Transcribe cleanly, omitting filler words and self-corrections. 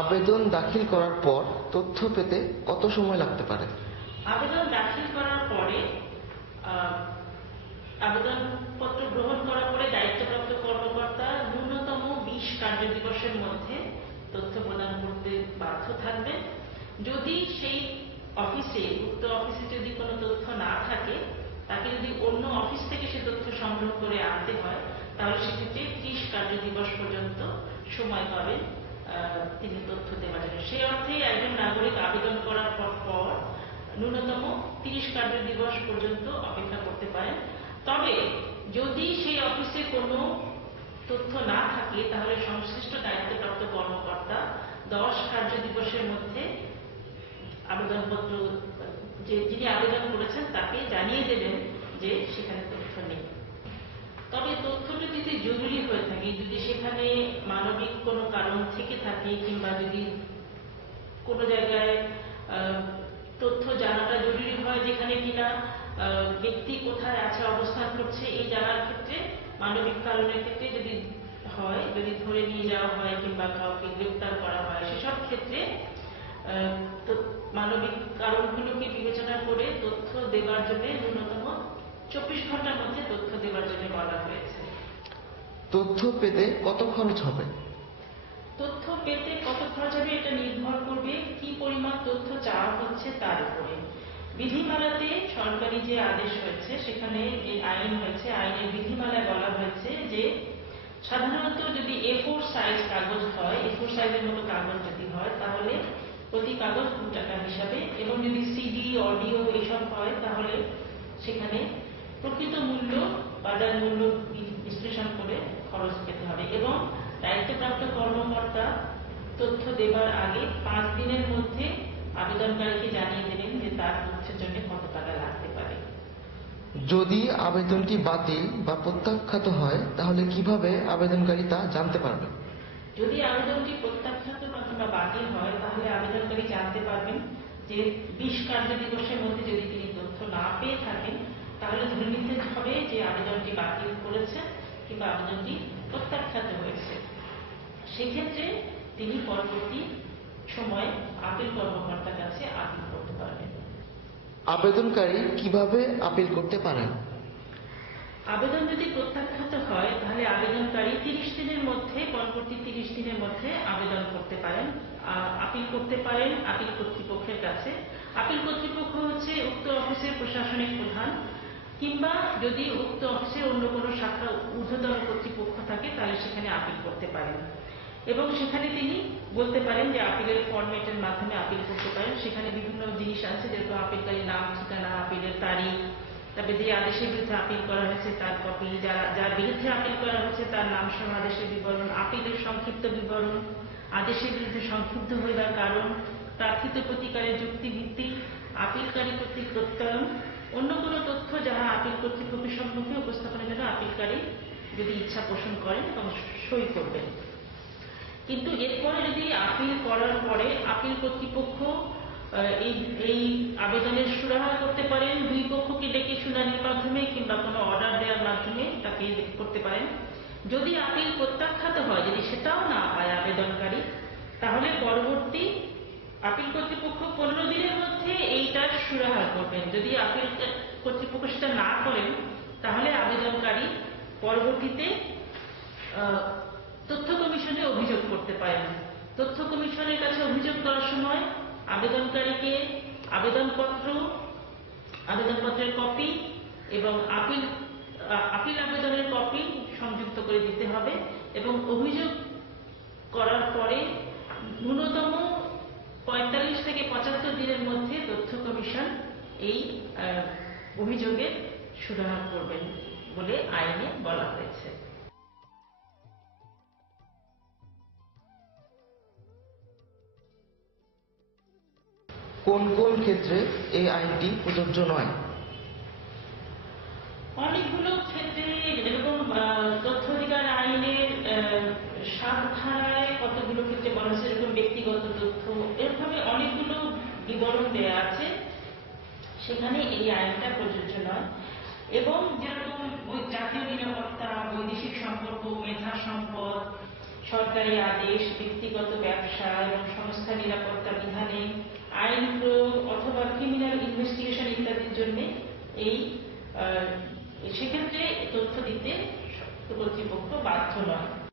আবেদন দাখিল করার পর তথ্য পেতে কত সময় লাগতে পারে? আবেদন দাখিল করার পরে আবেদনপত্র গ্রহণ করার পরে দায়িত্বপ্রাপ্ত কর্মকর্তা ন্যূনতম 20 কার্যদিবসের মধ্যে তথ্য প্রদান করতে বাধ্য থাকবেন। যদি সেই উক্ত অফিসে যদি কোনো তথ্য না থাকে, তাকে যদি অন্য অফিস থেকে সে তথ্য সংগ্রহ করে আনতে হয়, তাহলে সেক্ষেত্রে 30 কার্যদিবস পর্যন্ত সময় পাবেন তিনি তথ্য দেওয়ার জন্য। সেই অর্থে একজন নাগরিক আবেদন করার পর ন্যূনতম 30 কার্যদিবস পর্যন্ত অপেক্ষা করতে পারেন। তবে যদি সেই অফিসে কোনো তথ্য না থাকে, তাহলে সংশ্লিষ্ট দায়িত্বপ্রাপ্ত কর্মকর্তা 10 কার্যদিবসের মধ্যে আবেদনপত্র যিনি আবেদন করেছেন তাকে জানিয়ে দেবেন যে সেখানে তথ্য নেই। তবে তথ্যটি যদি জরুরি হয়ে থাকে, যদি সেখানে মানবিক কোনো কারণ থেকে থাকে, কিংবা যদি কোনো জায়গায় তথ্য জানাটা জরুরি হয় যেখানে কিনা ব্যক্তি কোথায় আছে, অবস্থান করছে, এই জানার ক্ষেত্রে মানবিক কারণের ক্ষেত্রে যদি হয়, যদি ধরে নিয়ে যাওয়া হয় কিংবা কাউকে গ্রেপ্তার করা হয়, সেসব ক্ষেত্রে মানবিক কারণগুলোকে বিবেচনা করে তথ্য দেওয়ার জন্য ন্যূনতম 24 ঘন্টার মধ্যে তথ্য দেওয়ার জন্য বলা হয়েছে। তথ্য পেতে কত খরচ হবে? তথ্য পেতে কত খরচ হবে এটা নির্ভর করবে কি পরিমাণ তথ্য চাওয়া হচ্ছে তার উপরে। বিধিমালাতে সরকারি যে আদেশ হয়েছে, সেখানে যে আইন হয়েছে, আইনের বিধিমালায় বলা হয়েছে যে সাধারণত যদি A4 সাইজ কাগজ হয়, A4 সাইজের মতো কাগজ যদি হয়, তাহলে প্রতি কাগজ 2 টাকা হিসাবে, এবং যদি সিডি, অডিও এসব হয়, তাহলে সেখানে প্রকৃত মূল্য, বাজার মূল্য বিশ্লেষণ করে খরচ পেতে হবে। এবং দায়িত্বপ্রাপ্ত কর্মকর্তা তথ্য দেবার আগে 5 দিনের মধ্যে আবেদনকারীকে জানিয়ে দেবেন যে তার তথ্যের জন্য কত টাকা লাগতে পারে। যদি আবেদনটি বাতিল বা প্রত্যাখ্যাত হয়, তাহলে কিভাবে আবেদনকারী তা জানতে পারবে? যদি আবেদনটি প্রত্যাখ্যাত বা বাতিল হয়, তাহলে আবেদনকারী জানতে পারবেন যে 20 কার্যদিবসের মধ্যে যদি তিনি তথ্য না পেয়ে থাকেন, তাহলে ধরে নিতে হবে যে আবেদনটি বাতিল করেছে কিংবা আবেদনটি প্রত্যাখ্যাত হয়েছে। সেক্ষেত্রে তিনি পরবর্তী সময়ে আপিল কর্মকর্তার কাছে আপিল করতে পারবেন। আবেদনকারী কিভাবে আপিল করতে পারেন? আবেদন যদি প্রত্যাখ্যাত হয়, তাহলে আবেদনকারী 30 দিনের মধ্যে, পরবর্তী 30 দিনের মধ্যে আবেদন করতে পারেন, আপিল করতে পারেন আপিল কর্তৃপক্ষের কাছে। আপিল কর্তৃপক্ষ হচ্ছে উক্ত অফিসের প্রশাসনিক প্রধান, কিংবা যদি উক্ত অফিসে অন্য কোনো শাখা ঊর্ধ্বতন কর্তৃপক্ষ থাকে, তাহলে সেখানে আপিল করতে পারেন। এবং সেখানে তিনি বলতে পারেন যে আপিলের ফরম্যাটের মাধ্যমে আপিল করতে পারেন। সেখানে বিভিন্ন জিনিস আছে, যেরকম আপিলকারীর নাম, ঠিকানা, আপিলের তারিখ, তবে যে আদেশের বিরুদ্ধে আপিল করা হয়েছে তার কপি, যার বিরুদ্ধে আপিল করা হয়েছে তার নাম সহ আদেশের বিবরণ, আপিলের সংক্ষিপ্ত বিবরণ, আদেশের বিরুদ্ধে সংক্ষিপ্ত হইবার কারণ, প্রার্থিত প্রতিকারের যুক্তিভিত্তি, আপিলকারী কর্তৃক প্রত্যয়ন, অন্য কোনো তথ্য যাহা আপিল কর্তৃপক্ষের সম্মুখে উপস্থাপনের জন্য আপিলকারী যদি ইচ্ছা পোষণ করেন এবং সই করবেন। কিন্তু এরপরে যদি আপিল করার পরে আপিল কর্তৃপক্ষ এই আবেদনের সুরাহা করতে পারেন, 2 পক্ষকে ডেকে শুনানির মাধ্যমে কিংবা কোনো অর্ডার দেওয়ার মাধ্যমে তাকে করতে পারেন। যদি আপিল প্রত্যাখ্যাত হয়, যদি সেটাও না পায় আবেদনকারী, তাহলে পরবর্তী আপিল কর্তৃপক্ষ 15 দিনের মধ্যে এইটার সুরাহা করবেন। যদি আপিল কর্তৃপক্ষ সেটা না করেন, তাহলে আবেদনকারী পরবর্তীতে তথ্য কমিশনে অভিযোগ করতে পারেন। তথ্য কমিশনের কাছে অভিযোগ করার সময় আবেদনকারীকে আবেদনপত্রের কপি এবং আপিল আবেদনের কপি সংযুক্ত করে দিতে হবে। এবং অভিযোগ করার পরে ন্যূনতম 45 থেকে 75 দিনের মধ্যে তথ্য কমিশন এই অভিযোগের সুরাহা করবেন বলে আইনে বলা হয়েছে। কোন কোন ক্ষেত্রে এই আইনটি প্রযোজ্য নয়? অনেকগুলো ক্ষেত্রে, যেরকম তথ্য অধিকার আইনের 7 ধারায় কতগুলো ক্ষেত্রে বলা হয়েছে, যেরকম ব্যক্তিগত তথ্য, এরভাবে অনেকগুলো বিবরণ দেয়া আছে, সেখানে এই আইনটা প্রযোজ্য নয়। এবং যেরকম জাতীয় নিরাপত্তা, বৈদেশিক সম্পর্ক, মেধা সম্পদ, সরকারি আদেশ, ব্যক্তিগত ব্যবসা এবং সংস্থা নিরাপত্তা বিধানে, আইন প্রয়োগ অথবা ক্রিমিনাল ইনভেস্টিগেশন ইত্যাদির জন্য এই সেক্ষেত্রে তথ্য দিতে কর্তৃপক্ষ বাধ্য নয়।